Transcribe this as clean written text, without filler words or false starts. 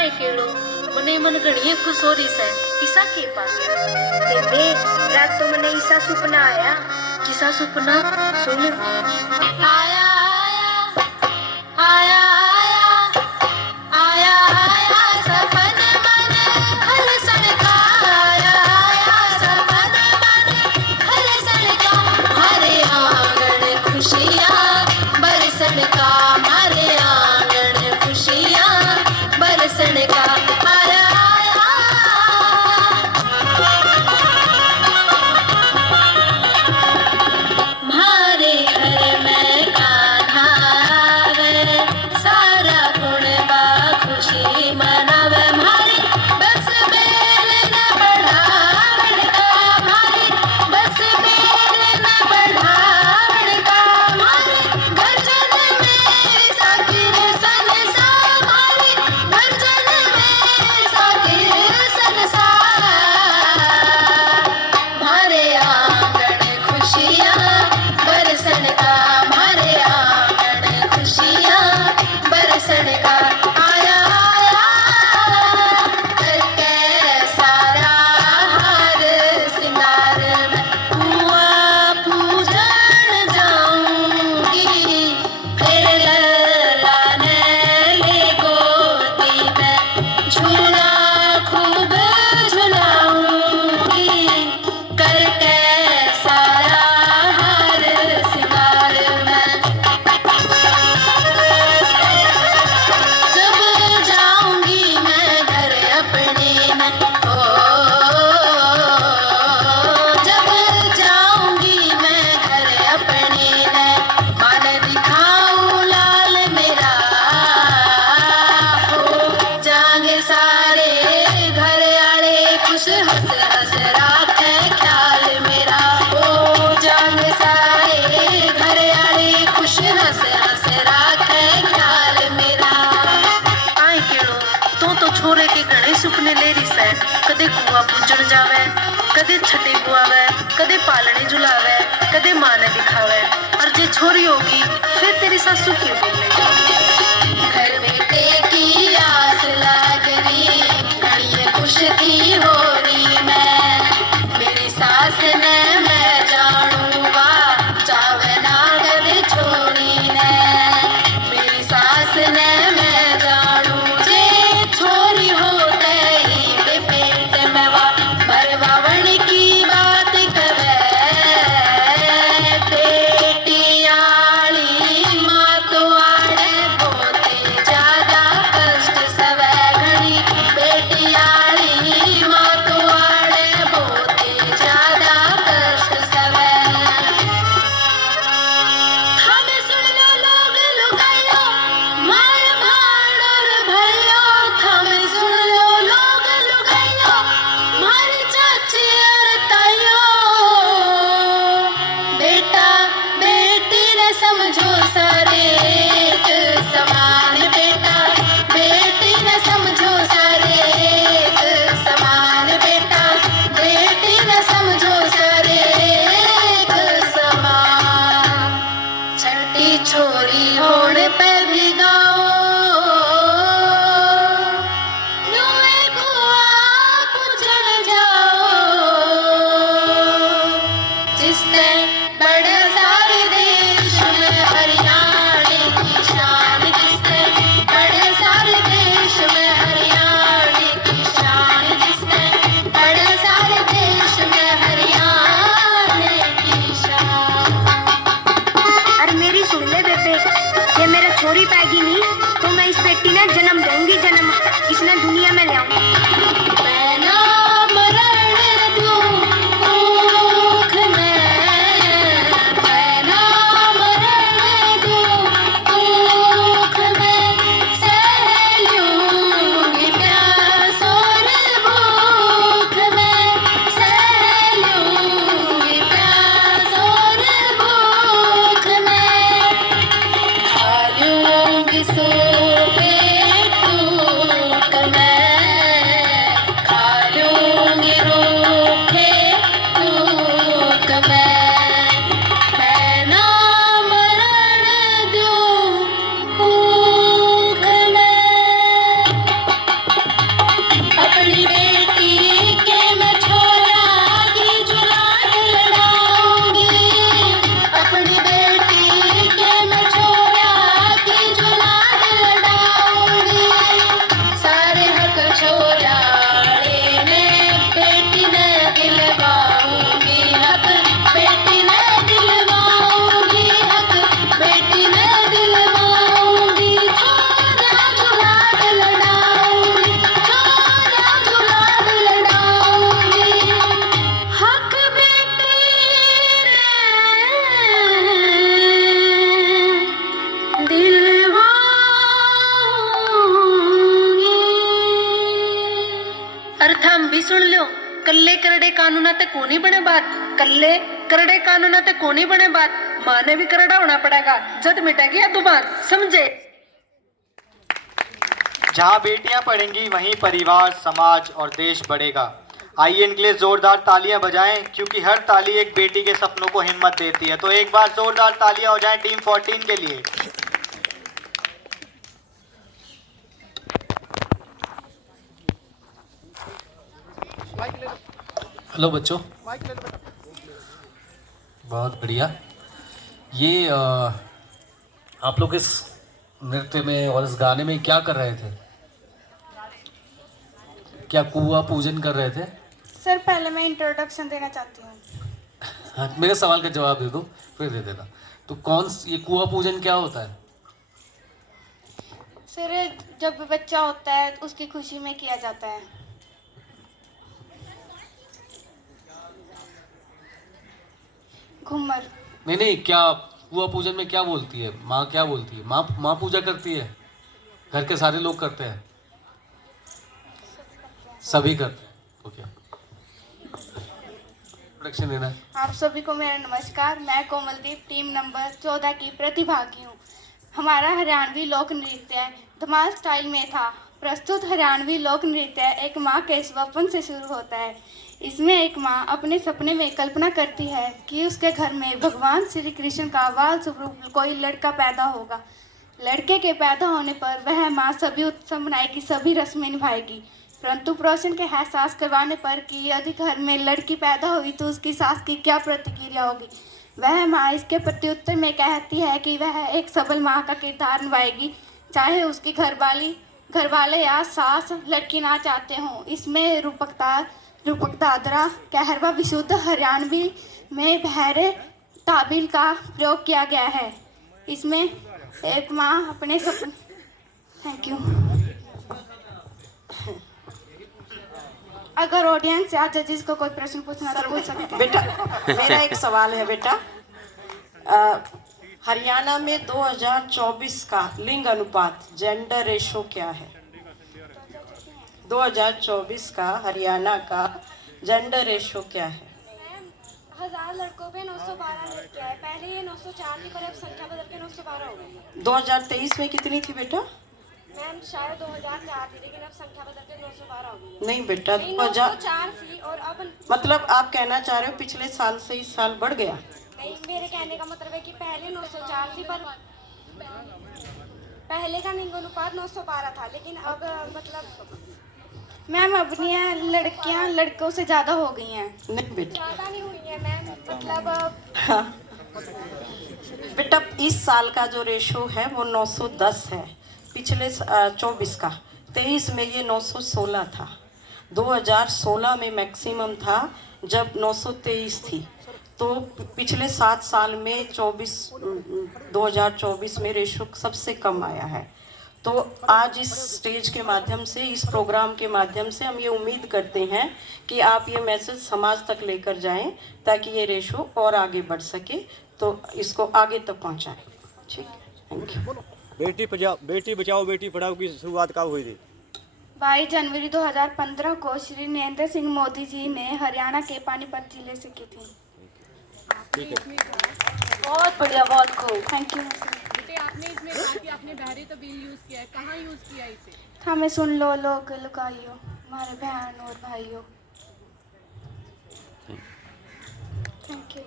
आए केड़ो मने मन घणी खुशोरी से ईसा के पा गया। बेबे रात तो मने ईसा सुपना आया। किसा सुपना सुन। आया आया आया आया सपन मन हलसन का आया आया सपन मन हलसन का हरे आंगन खुशियाँ बरसन का हरे आंगन खुशियाँ बरसन का आया आया म्हारे घर में कान्हा आवे सारा कुणबा खुशी मनावे म्हारी बस मेल न बढ़ावण का म्हारी बस मेल न बढ़ावण का म्हारे गर्जन में साकिर सनसा म्हारी गर्जन में साकिर सनसा म्हारे आंगन खुशियाँ बरसन का म्हारे आंगन खुशियाँ बरसन का आया आया करके सारा हार सिंगार में हुआ पूजन जाऊंगी फिर लाने ले गोदी में झूला खूब झुलाऊंगी करके सारा हार सिंगार में जब जाऊंगी मैं घर अपने में ओ जब जाऊंगी मैं घर अपने में मन दिखाऊं लाल मेरा हो जाएंगे सारे घर आले खुश हंस हंस राखे ख्याल मेरा हो जाएंगे सारे घर आले खुश हंस हंस राखे ख्याल मेरा आए केड़ो तो छोरे के घणे सुपने ले रही से कदे कुआ पूजन जावे कदे छठी बुआवे कदे पालने झुलावे कदे माँ ने दिखावे और जे छोरी होगी फिर तेरी सासू की बोलेगी घर बेटे की आस लग रही घड़ी खुश की हो रही मैं मेरी सास ने मैं जानूंगा चावे ना कदे छोरी ने मेरी सास ने मैं जानू जे छोरी होते ही पेट में वा मरवावण की बात करे बेटी आली माँ तो आड़े बोते ज्यादा कष्ट सवे घड़ी बेटी आली माँ तो आड़े बोते ज्यादा कष्ट सवे हमें सुन लो लोग लुगाइयो मार भाड़ और भयो हमें सुन लो लोग लुगाइयो मारी चाची और ताइयो बेटा बेटी न समझो सारे एक समान बेटा बेटी न समझो सारे एक समान बेटा बेटी न समझो सारे एक समान छठी छोरी होने पे भी गाओ नुए को आप उजड़ जाओ जिसने बड़े सारे देश में हरियाणा की शान जिसने बड़े सारे देश में हरियाणा की शान जिसने बड़े सारे देश में हरियाणा की शान अरे मेरी सुन ले बेबे ये मेरा छोरी पाएगी नहीं तो मैं इस बेटी ने जन्म दूंगी जन्म इसने दुनिया में ले आऊंगी। मैं ना मरण दूं भूख में मैं ना मरण दूं भूख में सह लूंगी प्यास और भूख में सह लूंगी प्यास और भूख में खा लूंगी सूखे टूक में खा लूंगी रूखे टूक में मैं ना मरण दूं भूख में भी सुन लो, कल्ले करड़े कानूना ते कोनी बने बात, कल्ले करड़े कानूना ते कोनी बने बात, माँ ने भी करड़ा होना पड़ेगा, जद मिटेगी या तो बात, समझे? जहाँ बेटियां पढ़ेंगी वहीं परिवार, समाज और देश बढ़ेगा। आइए इनके लिए जोरदार तालियां बजाएं, क्योंकि हर ताली एक बेटी के सपनों को हिम्मत देती है। तो एक बार जोरदार तालियां हो जाएं टीम 14 के लिए। हेलो बच्चों, बहुत बढ़िया। ये आप लोग इस नृत्य में और इस गाने में क्या कर रहे थे? क्या कुआं पूजन कर रहे थे? सर पहले मैं इंट्रोडक्शन देना चाहती हूँ। हाँ, मेरे सवाल का जवाब दे दो, फिर दे देना। तो ये कुआं पूजन क्या होता है? सर जब बच्चा होता है तो उसकी खुशी में किया जाता है। घूमर। नहीं, क्या कुआं पूजन में क्या बोलती है माँ? क्या बोलती है माँ? माँ पूजा करती है, घर के सारे लोग करते हैं, सभी करते हैं। तो क्या प्रोडक्शन देना है? आप सभी को मेरा नमस्कार। मैं कोमलदीप टीम नंबर 14 की प्रतिभागी हूँ। हमारा हरियाणवी लोक नृत्य धमाल स्टाइल में था। प्रस्तुत हरियाणवी लोक नृत्य एक माँ के स्वप्न से शुरू होता है। इसमें एक माँ अपने सपने में कल्पना करती है कि उसके घर में भगवान श्री कृष्ण का बाल स्वरूप कोई लड़का पैदा होगा। लड़के के पैदा होने पर वह माँ सभी उत्सव मनाएगी, सभी रस्में निभाएगी। परंतु पड़ोसन के एहसास करवाने पर कि यदि घर में लड़की पैदा हुई तो उसकी सास की क्या प्रतिक्रिया होगी, वह माँ इसके प्रत्युत्तर में कहती है कि वह एक सबल माँ का किरदार निभाएगी, चाहे उसकी घरवाले या सास लड़की ना चाहते हों। इसमें रूपक दादरा कहरवा विशुद्ध हरियाणवी में बहरे ताबिल का प्रयोग किया गया है। इसमें एक माँ अपने सपने। Thank you. अगर ऑडियंस या जजेस को कोई प्रश्न पूछना तो पूछ सकते हैं। बेटा मेरा एक सवाल है बेटा, हरियाणा में 2024 का लिंग अनुपात जेंडर रेशो क्या है? 2024 का हरियाणा का जेंडर रेशो क्या है? 1000 लड़कों पे 912 लड़कियां है। पहले ये 904 थी पर अब संख्या बदल के 912 हो गई। 2023 में कितनी थी बेटा? मैम शायद 2004 थी लेकिन अब संख्या बदल के 912 हो गई है। नहीं बेटा, 904 थी और अब मतलब आप कहना चाह रहे हो पिछले साल से इस साल बढ़ गया? नहीं, मेरे कहने का मतलब है कि पहले 904 थी पर पहले का लिंग अनुपात 912 था, लेकिन अब मतलब मैम अपनी लड़कियां लड़कों से ज्यादा हो गई हैं। नहीं बेटा, ज्यादा नहीं हुई है मैम, मतलब हाँ। बेटा इस साल का जो रेशो है वो 910 है। पिछले 24 का 23 में ये 916 था। 2016 में मैक्सिमम था जब 923 थी। तो पिछले 7 साल में 2024 में रेशो सबसे कम आया है। तो आज इस स्टेज के माध्यम से, इस प्रोग्राम के माध्यम से हम ये उम्मीद करते हैं कि आप ये मैसेज समाज तक लेकर जाएं ताकि ये रेशो और आगे बढ़ सके, तो इसको आगे तक पहुंचाएं। ठीक है, थैंक यू। बेटी बचाओ बेटी पढ़ाओ की शुरुआत कब हुई थी? 22 जनवरी 2015 को श्री नरेंद्र सिंह मोदी जी ने हरियाणा के पानीपत जिले से की थी। ठीक है, बहुत बढ़िया, बहुत खूब। Thank you. बेटे आपने इसमें कहा कि आपने बहरे तबील यूज़ किया है, कहाँ यूज़ किया इसे? हमें सुन लो लोग लुकाइयो, हमारे बहन और भाइयों। Thank you.